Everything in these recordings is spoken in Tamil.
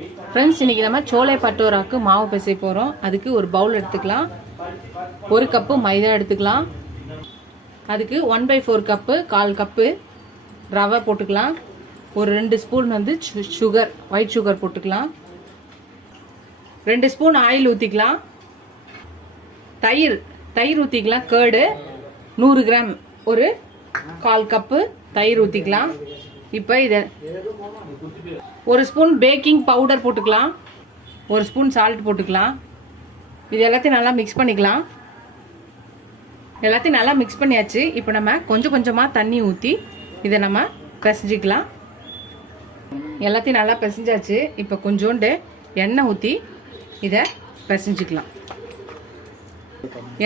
ஃப்ரெண்ட்ஸ், இன்றைக்கி நம்ம சோலை பட்டோராக்கு மாவு பிசைய போகிறோம். அதுக்கு ஒரு பவுல் எடுத்துக்கலாம். 1 கப்பு மைதா எடுத்துக்கலாம். அதுக்கு 1/4 கப்பு 1/4 கப்பு ரவை போட்டுக்கலாம். ஒரு 2 ஸ்பூன் வந்து சுகர், ஒயிட் சுகர் போட்டுக்கலாம். 2 ஸ்பூன் ஆயில் ஊற்றிக்கலாம். தயிர் ஊற்றிக்கலாம். கேர்டு 100 கிராம், ஒரு 1/4 கப்பு தயிர் ஊற்றிக்கலாம். இப்போ இதை 1 ஸ்பூன் பேக்கிங் பவுடர் போட்டுக்கலாம். 1 ஸ்பூன் சால்ட் போட்டுக்கலாம். இது எல்லாத்தையும் நல்லா மிக்ஸ் பண்ணிக்கலாம். எல்லாத்தையும் நல்லா மிக்ஸ் பண்ணியாச்சு. இப்போ நம்ம கொஞ்சம் கொஞ்சமாக தண்ணி ஊற்றி இதை நம்ம பிசைஞ்சிக்கலாம். எல்லாத்தையும் நல்லா பிசைஞ்சாச்சு. இப்போ கொஞ்சோண்டு எண்ணெய் ஊற்றி இதை பிசைஞ்சிக்கலாம்.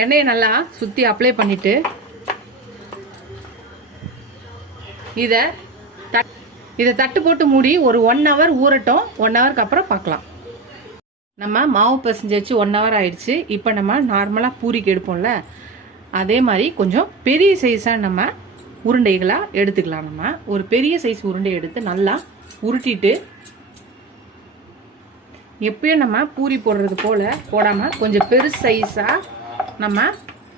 எண்ணெயை நல்லா சுற்றி அப்ளை பண்ணிவிட்டு இதை தட்டு போட்டு மூடி ஒரு 1 ஹவர் ஊறட்டும். 1 ஹவருக்கு அப்புறம் பார்க்கலாம். நம்ம மாவு பிசைஞ்சாச்சு. 1 ஹவர் ஆயிடுச்சு. இப்போ நம்ம நார்மலாக பூரிக்கு எடுப்போம்ல, அதே மாதிரி கொஞ்சம் பெரிய சைஸாக நம்ம உருண்டைகளாக எடுத்துக்கலாம். நம்ம ஒரு பெரிய சைஸ் உருண்டை எடுத்து நல்லா உருட்டிட்டு, எப்பயும் நம்ம பூரி போடுறது போல் போடாமல் கொஞ்சம் பெருசு சைஸாக நம்ம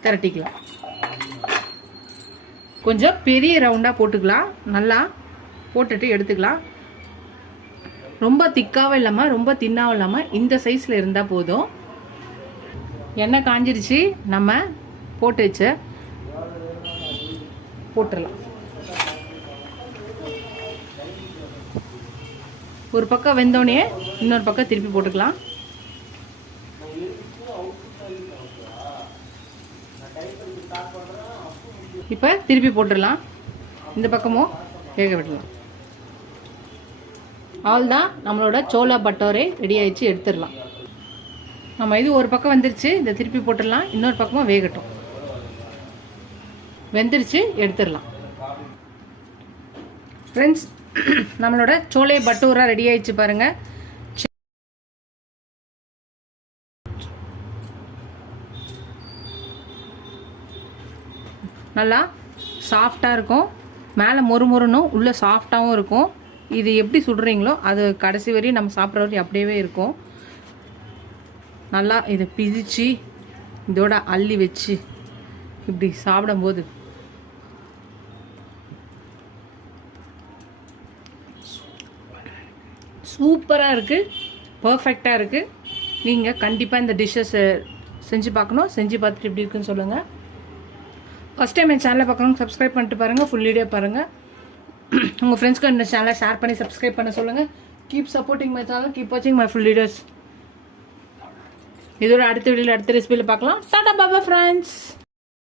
திரட்டிக்கலாம். கொஞ்சம் பெரிய ரவுண்டாக போட்டுக்கலாம். நல்லா போட்டுட்டு எடுத்துக்கலாம். ரொம்ப திக்காவும் இல்லாமல் ரொம்ப தின்னாவும் இல்லாமல் இந்த சைஸில் இருந்தால் போதும். எண்ணெய் காஞ்சிருச்சு. நம்ம போட்டு வச்ச போட்டுடலாம். ஒரு பக்கம் வெந்தோடனே இன்னொரு பக்கம் திருப்பி போட்டுக்கலாம். இப்போ திருப்பி போட்டுடலாம். இந்த பக்கமும் வேக விடலாம். அவ்வளோதான், நம்மளோட சோலா பட்டோரை ரெடி ஆயிடுச்சு. எடுத்துடலாம். நம்ம இது ஒரு பக்கம் வந்துருச்சு. இதை திருப்பி போட்டுடலாம். இன்னொரு பக்கமும் வேகட்டும். வெந்துருச்சு, எடுத்துடலாம். ஃப்ரெண்ட்ஸ், நம்மளோட சோலை பட்டோரா ரெடி ஆயிடுச்சு பாருங்க. நல்லா சாஃப்டாக இருக்கும். மேலே மொறுமொறுனும் உள்ளே சாஃப்டாகவும் இருக்கும். இது எப்படி சுடுறீங்களோ அது கடைசி வரையும் நம்ம சாப்பிட்ற வரையும் அப்படியே இருக்கும். நல்லா இதை பிதிச்சு இதோட அள்ளி வச்சு இப்படி சாப்பிடும்போது சூப்பராக இருக்குது. பர்ஃபெக்டாக இருக்குது. நீங்கள் கண்டிப்பாக இந்த டிஷ்ஷஸ் செஞ்சு பார்க்கணும். செஞ்சு பார்த்துட்டு எப்படி இருக்குன்னு சொல்லுங்கள். ஃபஸ்ட் டைம் என் சேனலை பார்க்குறவங்க சப்ஸ்கிரைப் பண்ணிட்டு பாருங்கள். ஃபுல் வீடியோ பாருங்கள். உங்கள் ஃப்ரெண்ட்ஸ்க்கு இந்த சேனலை ஷேர் பண்ணி சப்ஸ்கிரைப் பண்ண சொல்லுங்கள். Keep supporting my channel. Keep வாட்சிங் மை ஃபுல் வீடியோஸ். இதோட அடுத்த வீடியோவில் அடுத்த ரெசிபியில் பார்க்கலாம். டாடா பாபா ஃப்ரெண்ட்ஸ்.